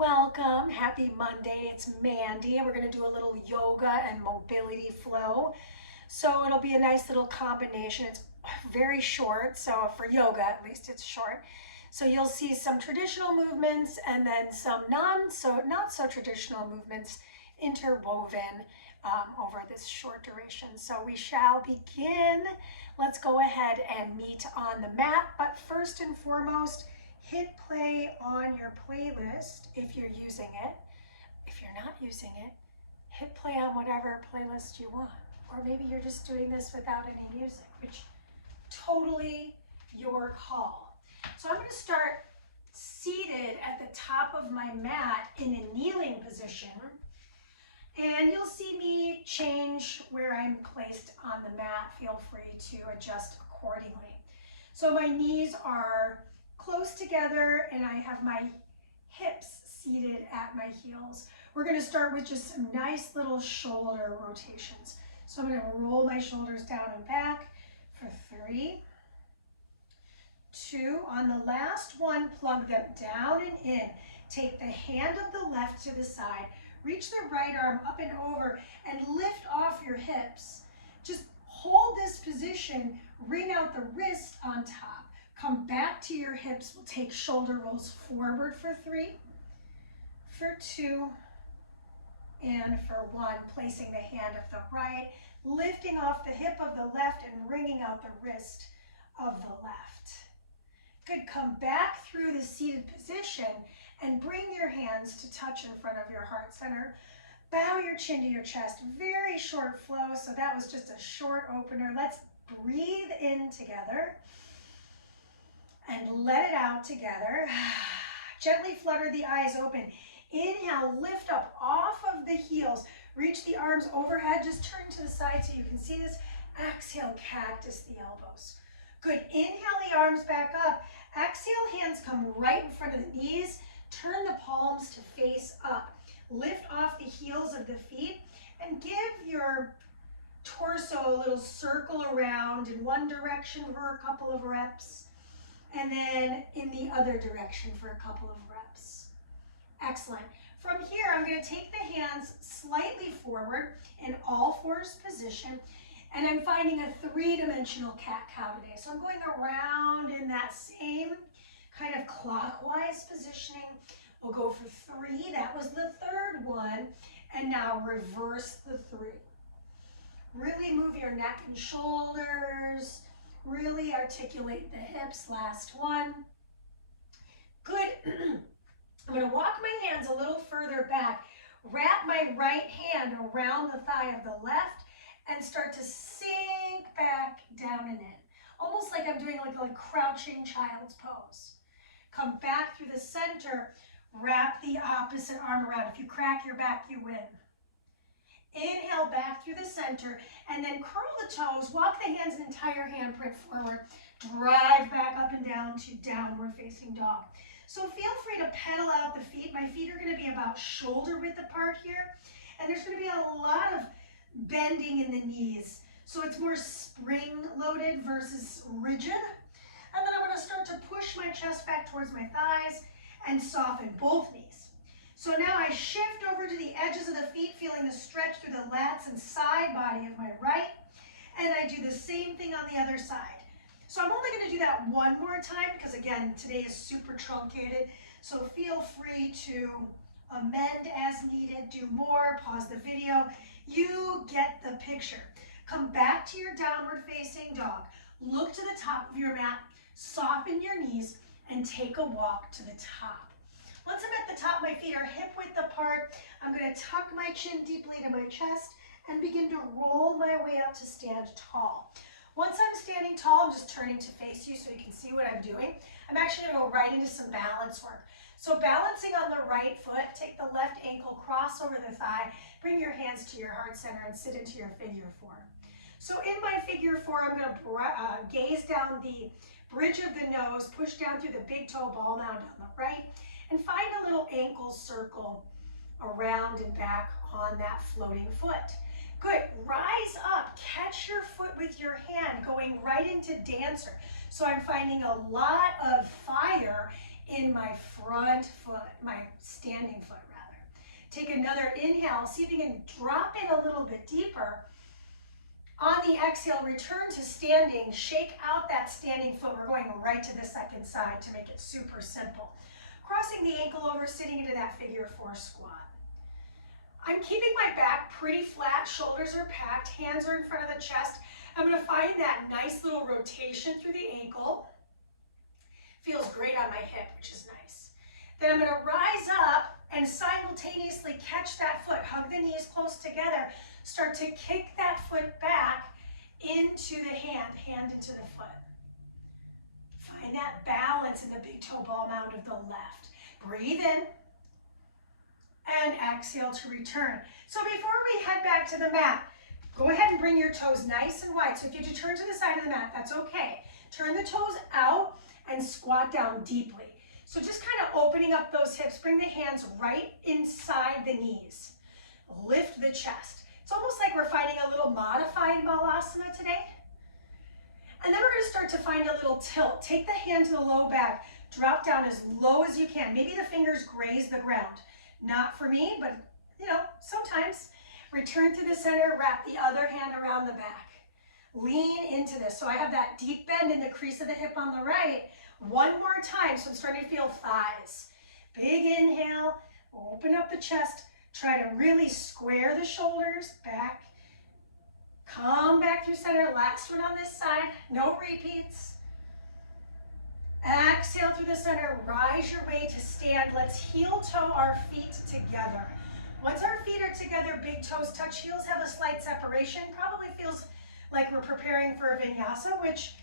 welcome. Happy Monday. It's Mandy, and we're going to do a little yoga and mobility flow. So it'll be a nice little combination. It's very short, so for yoga at least it's short. So you'll see some traditional movements and then some not so traditional movements interwoven over this short duration. So we shall begin. Let's go ahead and meet on the mat, but first and foremost, hit play on your playlist if you're using it. If you're not using it, hit play on whatever playlist you want. Or maybe you're just doing this without any music, which totally your call. So I'm going to start seated at the top of my mat in a kneeling position. And you'll see me change where I'm placed on the mat. Feel free to adjust accordingly. So my knees are close together and I have my hips seated at my heels. We're going to start with just some nice little shoulder rotations. So I'm going to roll my shoulders down and back for 3, 2. On the last one, plug them down and in. Take the hand of the left to the side. Reach the right arm up and over and lift off your hips. Just hold this position, wring out the wrist on top. Come back to your hips. We'll take shoulder rolls forward for 3, for 2, and for 1. Placing the hand of the right, lifting off the hip of the left and wringing out the wrist of the left. Good. Come back through the seated position and bring your hands to touch in front of your heart center. Bow your chin to your chest. Very short flow, so that was just a short opener. Let's breathe in together and let it out together. Gently flutter the eyes open. Inhale, lift up off of the heels. Reach the arms overhead. Just turn to the side so you can see this. Exhale, cactus the elbows. Good. Inhale the arms back up. Exhale, hands come right in front of the knees. Turn the palms to face up. Lift off the heels of the feet and give your torso a little circle around in one direction for a couple of reps, and then in the other direction for a couple of reps. Excellent. From here, I'm going to take the hands slightly forward in all fours position, and I'm finding a 3-dimensional cat-cow today. So I'm going around in that same kind of clockwise positioning. We'll go for 3. That was the third one. And now reverse the 3. Really move your neck and shoulders. Really articulate the hips. Last one. Good. I'm going to walk my hands a little further back. Wrap my right hand around the thigh of the left and start to sink back down and in. Almost like I'm doing like a crouching child's pose. Come back through the center. Wrap the opposite arm around. If you crack your back, you win. Inhale back through the center and then curl the toes. Walk the hands an entire handprint forward. Drive back up and down to downward facing dog. So feel free to pedal out the feet. My feet are going to be about shoulder width apart here. And there's going to be a lot of bending in the knees. So it's more spring loaded versus rigid. And then I'm going to start to push my chest back towards my thighs and soften both knees. So now I shift over to the edges of the feet, feeling the stretch through the lats and side body of my right. And I do the same thing on the other side. So I'm only going to do that one more time because, again, today is super truncated. So feel free to amend as needed, do more, pause the video. You get the picture. Come back to your downward facing dog. Look to the top of your mat, soften your knees, and take a walk to the top. Once I'm at the top, my feet are hip width apart. I'm going to tuck my chin deeply to my chest and begin to roll my way up to stand tall. Once I'm standing tall, I'm just turning to face you so you can see what I'm doing. I'm actually going to go right into some balance work. So balancing on the right foot, take the left ankle, cross over the thigh, bring your hands to your heart center and sit into your figure 4. So in my figure 4, I'm going to gaze down the bridge of the nose, push down through the big toe ball mound on the right, and find a little ankle circle around and back on that floating foot. Good. Rise up. Catch your foot with your hand, going right into dancer. So I'm finding a lot of fire in my front foot, my standing foot rather. Take another inhale, see if you can drop in a little bit deeper. On the exhale, return to standing, shake out that standing foot. We're going right to the second side to make it super simple. Crossing the ankle over, sitting into that figure 4 squat. I'm keeping my back pretty flat, shoulders are packed, hands are in front of the chest. I'm going to find that nice little rotation through the ankle. Feels great on my hip, which is nice. Then I'm going to rise up and simultaneously catch that foot. Hug the knees close together. Start to kick that foot back into the hand into the foot. Find that balance in the big toe ball mound of the left. Breathe in and exhale to return. So before we head back to the mat, go ahead and bring your toes nice and wide. So if you have to turn to the side of the mat, that's okay. Turn the toes out and squat down deeply. So just kind of opening up those hips, bring the hands right inside the knees. Lift the chest. It's almost like we're finding a little modified balasana today. And then we're going to start to find a little tilt. Take the hand to the low back, drop down as low as you can. Maybe the fingers graze the ground. Not for me, but sometimes. Return to the center, wrap the other hand around the back. Lean into this. So I have that deep bend in the crease of the hip on the right. One more time, so I'm starting to feel thighs. Big inhale, open up the chest. Try to really square the shoulders back. Come back through center. Last one on this side. No repeats. Exhale through the center. Rise your way to stand. Let's heel toe our feet together. Once our feet are together, big toes touch, heels have a slight separation. Probably feels like we're preparing for a vinyasa, which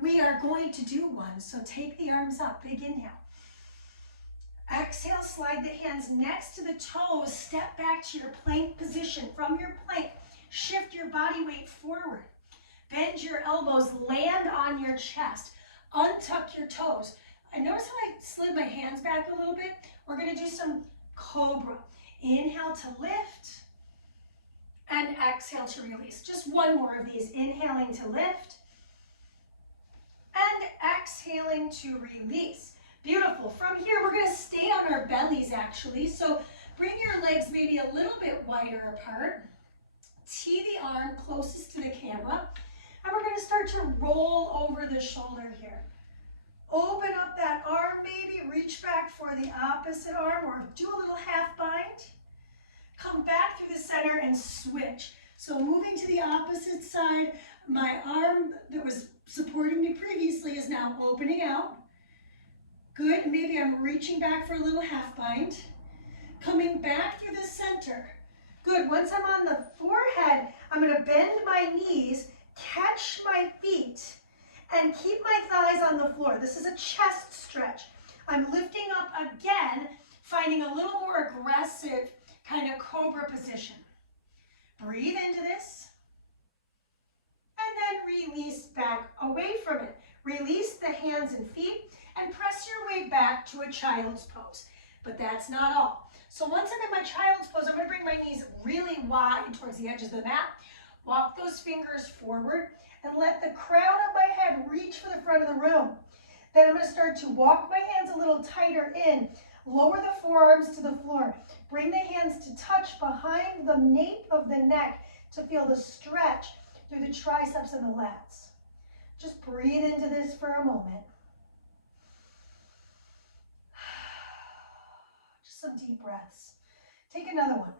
we are going to do one. So take the arms up. Big inhale. Exhale, slide the hands next to the toes. Step back to your plank position. From your plank, shift your body weight forward. Bend your elbows, land on your chest. Untuck your toes. I notice how I slid my hands back a little bit. We're going to do some cobra. Inhale to lift and exhale to release. Just one more of these. Inhaling to lift and exhaling to release. Beautiful. From here, we're going to stay on our bellies actually. So bring your legs maybe a little bit wider apart. Tee the arm closest to the camera. And we're going to start to roll over the shoulder here. Open up that arm maybe. Reach back for the opposite arm or do a little half bind. Come back through the center and switch. So moving to the opposite side, my arm that was supporting me previously is now opening out. Good, maybe I'm reaching back for a little half bind. Coming back through the center. Good, once I'm on the forehead, I'm gonna bend my knees, catch my feet, and keep my thighs on the floor. This is a chest stretch. I'm lifting up again, finding a little more aggressive kind of cobra position. Breathe into this. And then release back away from it. Release the hands and feet and press your way back to a child's pose. But that's not all. So once I'm in my child's pose, I'm going to bring my knees really wide towards the edges of the mat. Walk those fingers forward and let the crown of my head reach for the front of the room. Then I'm going to start to walk my hands a little tighter in. Lower the forearms to the floor. Bring the hands to touch behind the nape of the neck to feel the stretch through the triceps and the lats. Just breathe into this for a moment. Just some deep breaths. Take another one.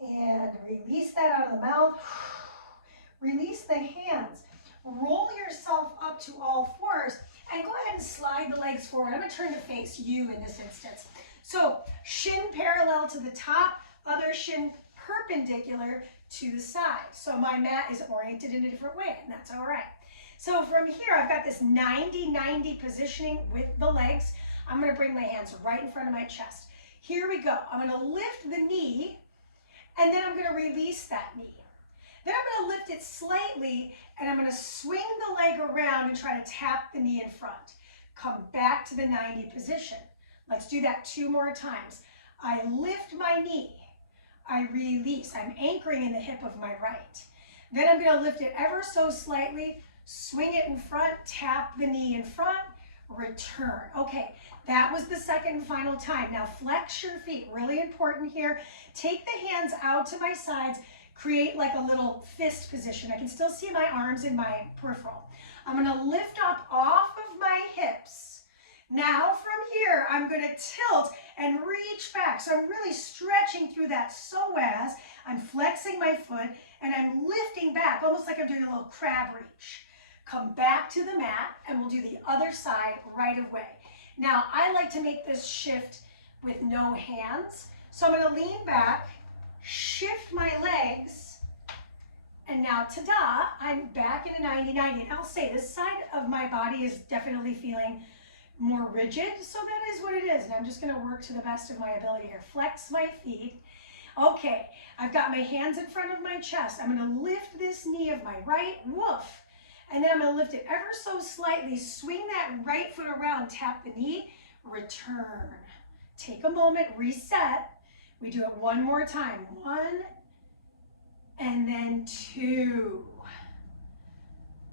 And release that out of the mouth. Release the hands. Roll yourself up to all fours and go ahead and slide the legs forward. I'm going to turn to face you in this instance. So shin parallel to the top, other shin perpendicular to the side. So my mat is oriented in a different way, and that's all right. So from here, I've got this 90-90 positioning with the legs. I'm going to bring my hands right in front of my chest. Here we go. I'm going to lift the knee, and then I'm going to release that knee. Then I'm going to lift it slightly, and I'm going to swing the leg around and try to tap the knee in front. Come back to the 90 position. Let's do that 2 more times. I lift my knee. I release. I'm anchoring in the hip of my right. Then I'm going to lift it ever so slightly, swing it in front, tap the knee in front, return. Okay, that was the second and final time. Now flex your feet, really important here. Take the hands out to my sides, create like a little fist position. I can still see my arms in my peripheral. I'm gonna lift up off of my hips. Now from here, I'm gonna tilt and reach back. So I'm really stretching through that psoas. I'm flexing my foot and I'm lifting back, almost like I'm doing a little crab reach. Come back to the mat and we'll do the other side right away. Now, I like to make this shift with no hands. So I'm gonna lean back, shift my legs, and now ta-da, I'm back in a 90-90. And I'll say this side of my body is definitely feeling more rigid, so that is what it is. And I'm just gonna work to the best of my ability here. Flex my feet. Okay, I've got my hands in front of my chest. I'm gonna lift this knee of my right, woof. And then I'm gonna lift it ever so slightly, swing that right foot around, tap the knee, return. Take a moment, reset. We do it one more time. 1, and then 2.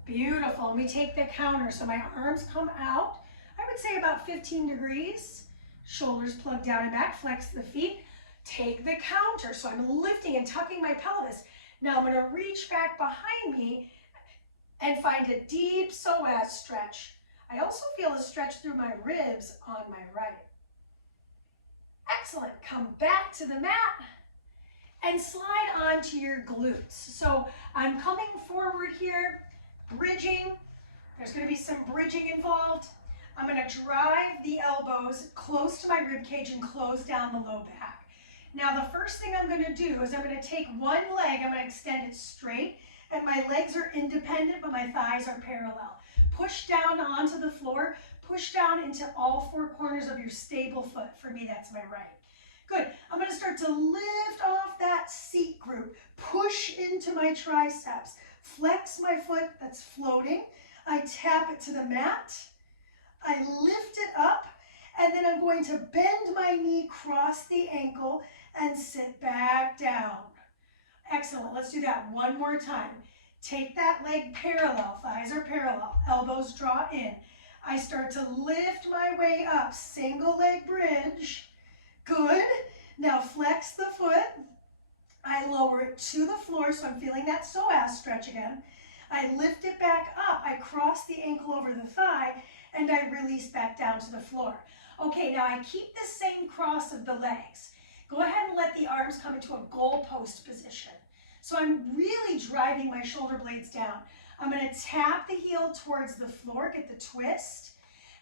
Beautiful, and we take the counter. So my arms come out, I would say about 15 degrees. Shoulders plug down and back, flex the feet. Take the counter. So I'm lifting and tucking my pelvis. Now I'm gonna reach back behind me and find a deep psoas stretch. I also feel a stretch through my ribs on my right. Excellent. Come back to the mat and slide onto your glutes. So I'm coming forward here, bridging. There's going to be some bridging involved. I'm going to drive the elbows close to my rib cage and close down the low back. Now the first thing I'm going to do is I'm going to take one leg, I'm going to extend it straight, and my legs are independent, but my thighs are parallel. Push down onto the floor, push down into all 4 corners of your stable foot. For me, that's my right. Good. I'm going to start to lift off that seat group, push into my triceps, flex my foot that's floating. I tap it to the mat. I lift it up, and then I'm going to bend my knee, cross the ankle, and sit back down. Excellent. Let's do that one more time. Take that leg parallel, thighs are parallel, elbows draw in. I start to lift my way up, single leg bridge. Good. Now flex the foot. I lower it to the floor, so I'm feeling that psoas stretch again. I lift it back up. I cross the ankle over the thigh, and I release back down to the floor. Okay, now I keep the same cross of the legs. Go ahead and let the arms come into a goalpost position. So I'm really driving my shoulder blades down. I'm going to tap the heel towards the floor, get the twist,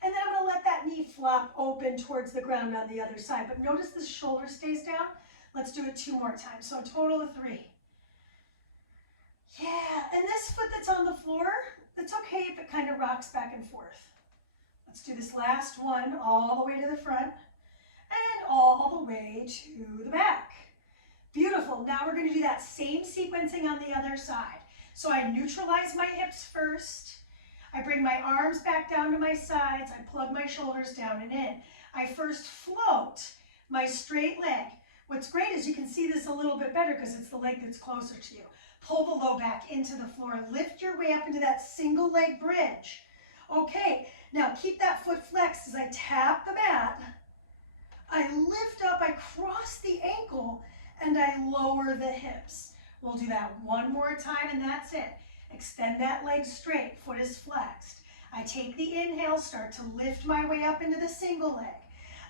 and then I'm going to let that knee flop open towards the ground on the other side. But notice the shoulder stays down. Let's do it 2 more times. So a total of 3. Yeah, and this foot that's on the floor, it's okay if it kind of rocks back and forth. Let's do this last one all the way to the front and all the way to the back. Beautiful. Now we're going to do that same sequencing on the other side. So I neutralize my hips first. I bring my arms back down to my sides. I plug my shoulders down and in. I first float my straight leg. What's great is you can see this a little bit better because it's the leg that's closer to you. Pull the low back into the floor. Lift your way up into that single leg bridge. Okay, now keep that foot flexed as I tap the mat. I lift up, I cross the ankle, and I lower the hips. We'll do that one more time and that's it. Extend that leg straight, foot is flexed. I take the inhale, start to lift my way up into the single leg.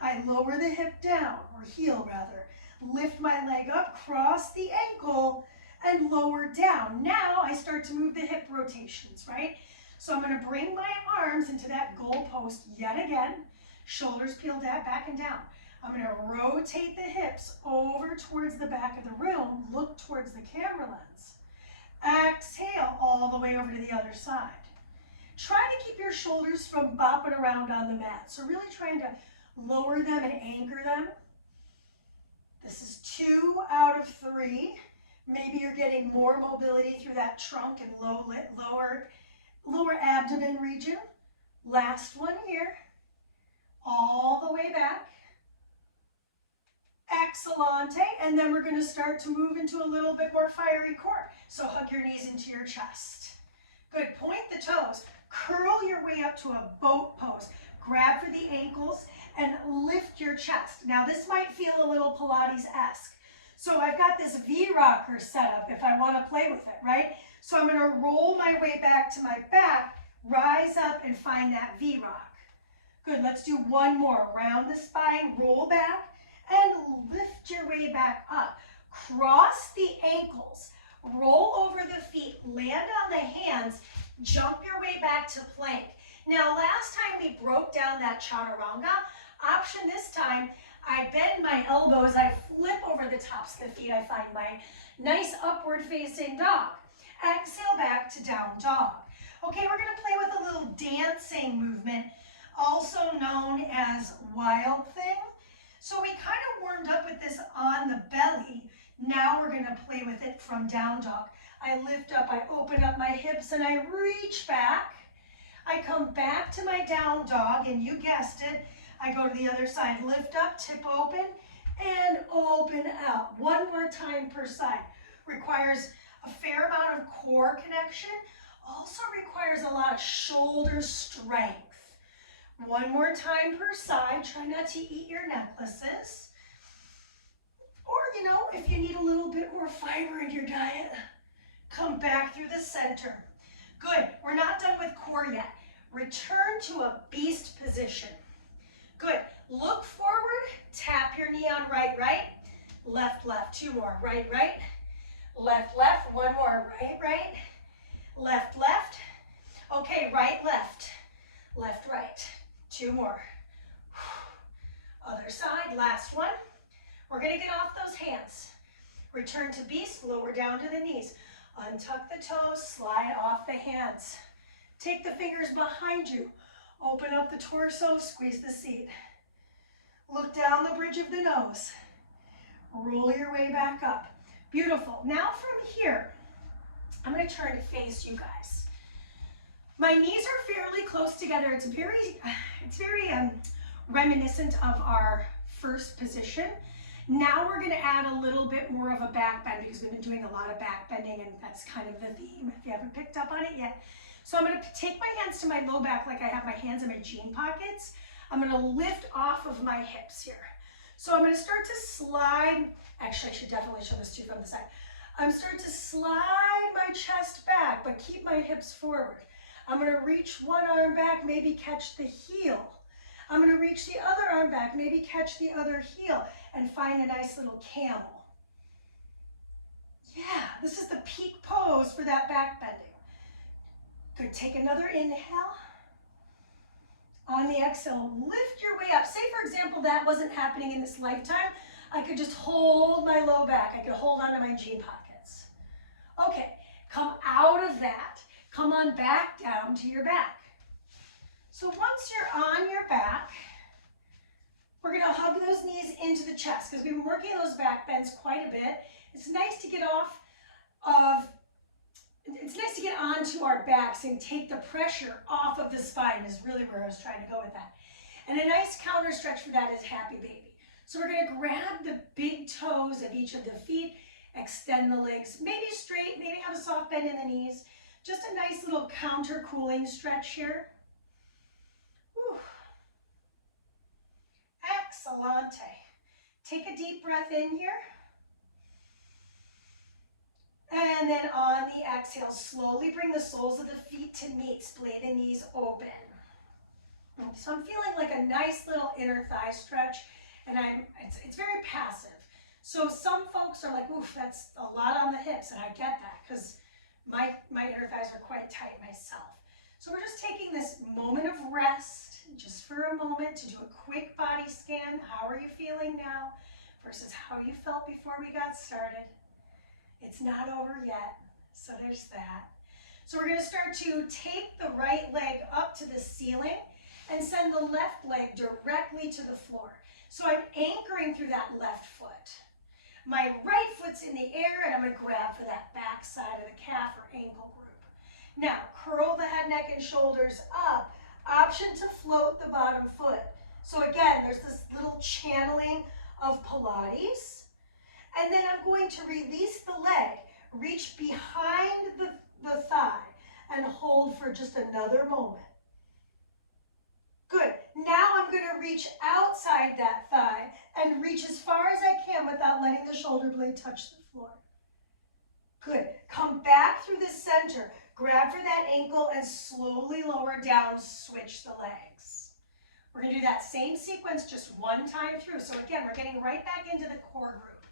I lower the hip down, or heel rather. Lift my leg up, cross the ankle, and lower down. Now I start to move the hip rotations, right? So I'm going to bring my arms into that goalpost yet again. Shoulders peeled back and down. I'm going to rotate the hips over towards the back of the room. Look towards the camera lens. Exhale all the way over to the other side. Try to keep your shoulders from bopping around on the mat. So really trying to lower them and anchor them. This is 2 out of 3. Maybe you're getting more mobility through that trunk and lower abdomen region. Last one here. All the way back. Excellente. And then we're going to start to move into a little bit more fiery core. So hug your knees into your chest. Good, point the toes. Curl your way up to a boat pose. Grab for the ankles and lift your chest. Now this might feel a little Pilates-esque. So I've got this V-rocker set up if I want to play with it, right? So I'm going to roll my way back to my back, rise up and find that V-rock. Good, let's do one more. Round the spine, roll back, and lift your way back up. Cross the ankles, roll over the feet, land on the hands, jump your way back to plank. Now, last time we broke down that chaturanga option. This time, I bend my elbows, I flip over the tops of the feet, I find my nice upward facing dog. Exhale back to down dog. Okay, we're gonna play with a little dancing movement, also known as wild thing. So we kind of warmed up with this on the belly. Now we're gonna play with it from down dog. I lift up, I open up my hips, and I reach back. I come back to my down dog, and you guessed it, I go to the other side. Lift up, tip open, and open out. One more time per side. Requires a fair amount of core connection. Also requires a lot of shoulder strength. One more time per side. Try not to eat your necklaces. Or, you know, if you need a little bit more fiber in your diet, come back through the center. Good. We're not done with core yet. Return to a beast position. Good. Look forward. Tap your knee on right, right. Left, left. Two more. Right, right. Left, left. One more. Right, right. Left, left. Okay, right, left. Left, right. Two more. Other side. Last one. We're going to get off those hands. Return to beast. Lower down to the knees. Untuck the toes. Slide off the hands. Take the fingers behind you. Open up the torso. Squeeze the seat. Look down the bridge of the nose. Roll your way back up. Beautiful. Now from here, I'm going to turn to face you guys. My knees are fairly close together. It's very reminiscent of our first position. Now we're going to add a little bit more of a back bend because we've been doing a lot of back bending, and that's kind of the theme if you haven't picked up on it yet. So I'm going to take my hands to my low back like I have my hands in my jean pockets. I'm going to lift off of my hips here. So I'm going to start to slide. Actually, I should definitely show this to you from the side. I'm starting to slide my chest back, but keep my hips forward. I'm going to reach one arm back, maybe catch the heel. I'm going to reach the other arm back, maybe catch the other heel, and find a nice little camel. Yeah, this is the peak pose for that back bending. Good, take another inhale. On the exhale, lift your way up. Say, for example, that wasn't happening in this lifetime. I could just hold my low back. I could hold onto my jean pockets. Okay, come out of that. Come on back down to your back. So once you're on your back, we're going to hug those knees into the chest because we've been working those back bends quite a bit. It's nice to get onto our backs and take the pressure off of the spine is really where I was trying to go with that. And a nice counter stretch for that is happy baby. So we're going to grab the big toes of each of the feet, extend the legs, maybe straight, maybe have a soft bend in the knees. Just a nice little counter cooling stretch here. Whew. Excellente. Take a deep breath in here. And then on the exhale, slowly bring the soles of the feet to meet, splay the knees open. So I'm feeling like a nice little inner thigh stretch, and it's very passive. So some folks are like, oof, that's a lot on the hips, and I get that because my inner thighs are quite tight myself. So we're just taking this moment of rest, just for a moment, to do a quick body scan. How are you feeling now versus how you felt before we got started? It's not over yet, so there's that. So we're going to start to take the right leg up to the ceiling and send the left leg directly to the floor. So I'm anchoring through that left foot. My right foot's in the air, and I'm going to grab for that back side of the calf or ankle group. Now, curl the head, neck, and shoulders up. Option to float the bottom foot. So again, there's this little channeling of Pilates. And then I'm going to release the leg, reach behind the thigh. and hold for just another moment. Good. Now I'm going to reach outside that thigh and reach as far as I can without letting the shoulder blade touch the floor. Good. Come back through the center. Grab for that ankle and slowly lower down. Switch the legs. We're going to do that same sequence just one time through. So again, we're getting right back into the core group.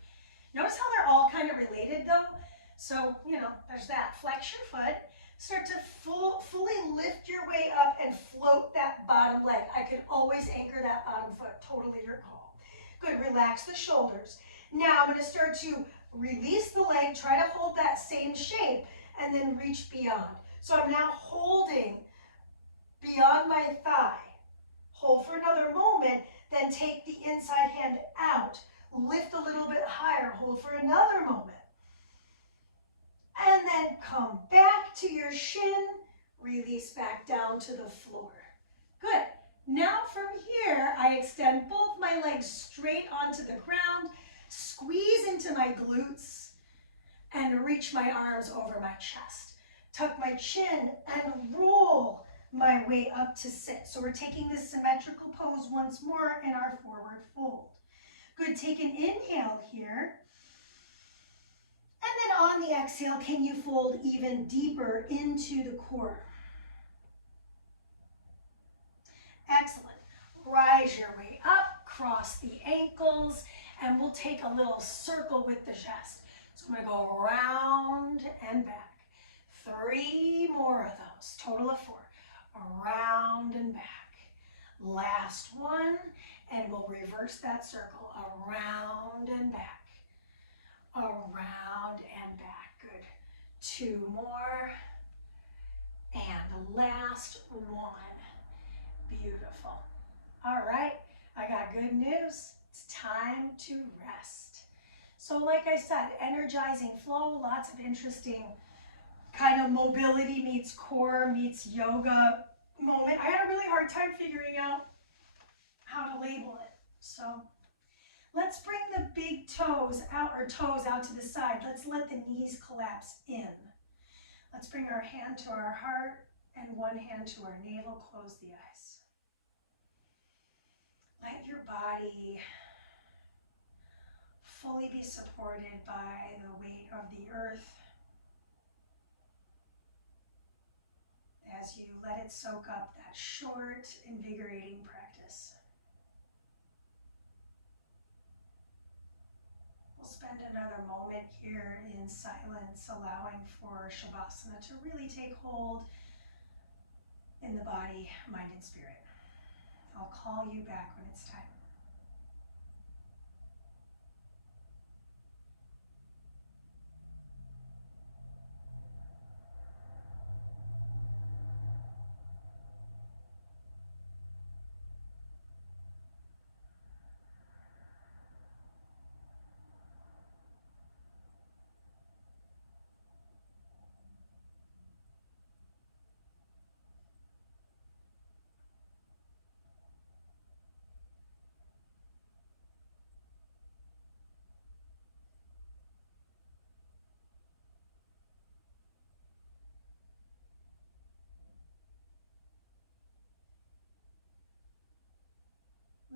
Notice how they're all kind of related though? So, there's that. Flex your foot. Start to fully lift your way up and float that bottom leg. I could always anchor that bottom foot. Totally your call. Good. Relax the shoulders. Now I'm going to start to release the leg. Try to hold that same shape and then reach beyond. So I'm now holding beyond my thigh. Hold for another moment. Then take the inside hand out. Lift a little bit higher. Hold for another moment. And then come back to your shin, release back down to the floor. Good. Now from here, I extend both my legs straight onto the ground, squeeze into my glutes, and reach my arms over my chest. Tuck my chin and roll my way up to sit. So we're taking this symmetrical pose once more in our forward fold. Good. Take an inhale here. And then on the exhale, can you fold even deeper into the core? Excellent. Rise your way up, cross the ankles, and we'll take a little circle with the chest. So I'm going to go around and back. 3 more of those, total of 4. Around and back. Last one, and we'll reverse that circle. Around and back. Around and back. Good. 2 more. And the last one. Beautiful. All right, I got good news. It's time to rest. So like I said, energizing flow, lots of interesting kind of mobility meets core meets yoga moment. I had a really hard time figuring out how to label it. So let's bring the big toes out to the side. Let's let the knees collapse in. Let's bring our hand to our heart and one hand to our navel. Close the eyes. Let your body fully be supported by the weight of the earth as you let it soak up that short, invigorating practice. We'll spend another moment here in silence, allowing for Shavasana to really take hold in the body, mind, and spirit. I'll call you back when it's time.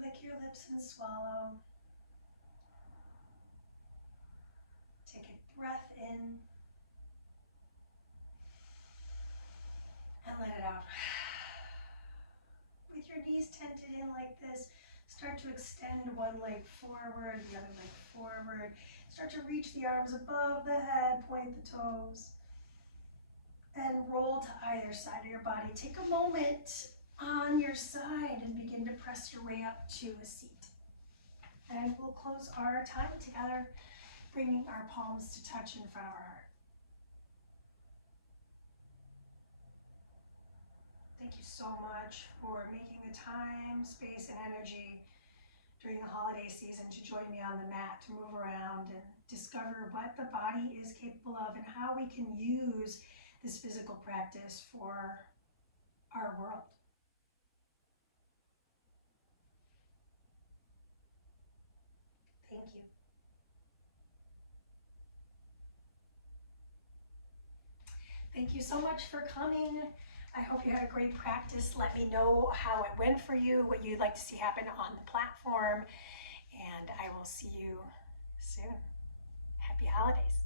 Lick your lips and swallow. Take a breath in and let it out. With your knees tented in like this, start to extend one leg forward, the other leg forward. Start to reach the arms above the head, point the toes, and roll to either side of your body. Take a moment on your side and begin to press your way up to a seat. And we'll close our time together, bringing our palms to touch in front of our heart. Thank you so much for making the time, space, and energy during the holiday season to join me on the mat, to move around and discover what the body is capable of and how we can use this physical practice for our world. Thank you. Thank you so much for coming. I hope you had a great practice. Let me know how it went for you, what you'd like to see happen on the platform, and I will see you soon. Happy holidays.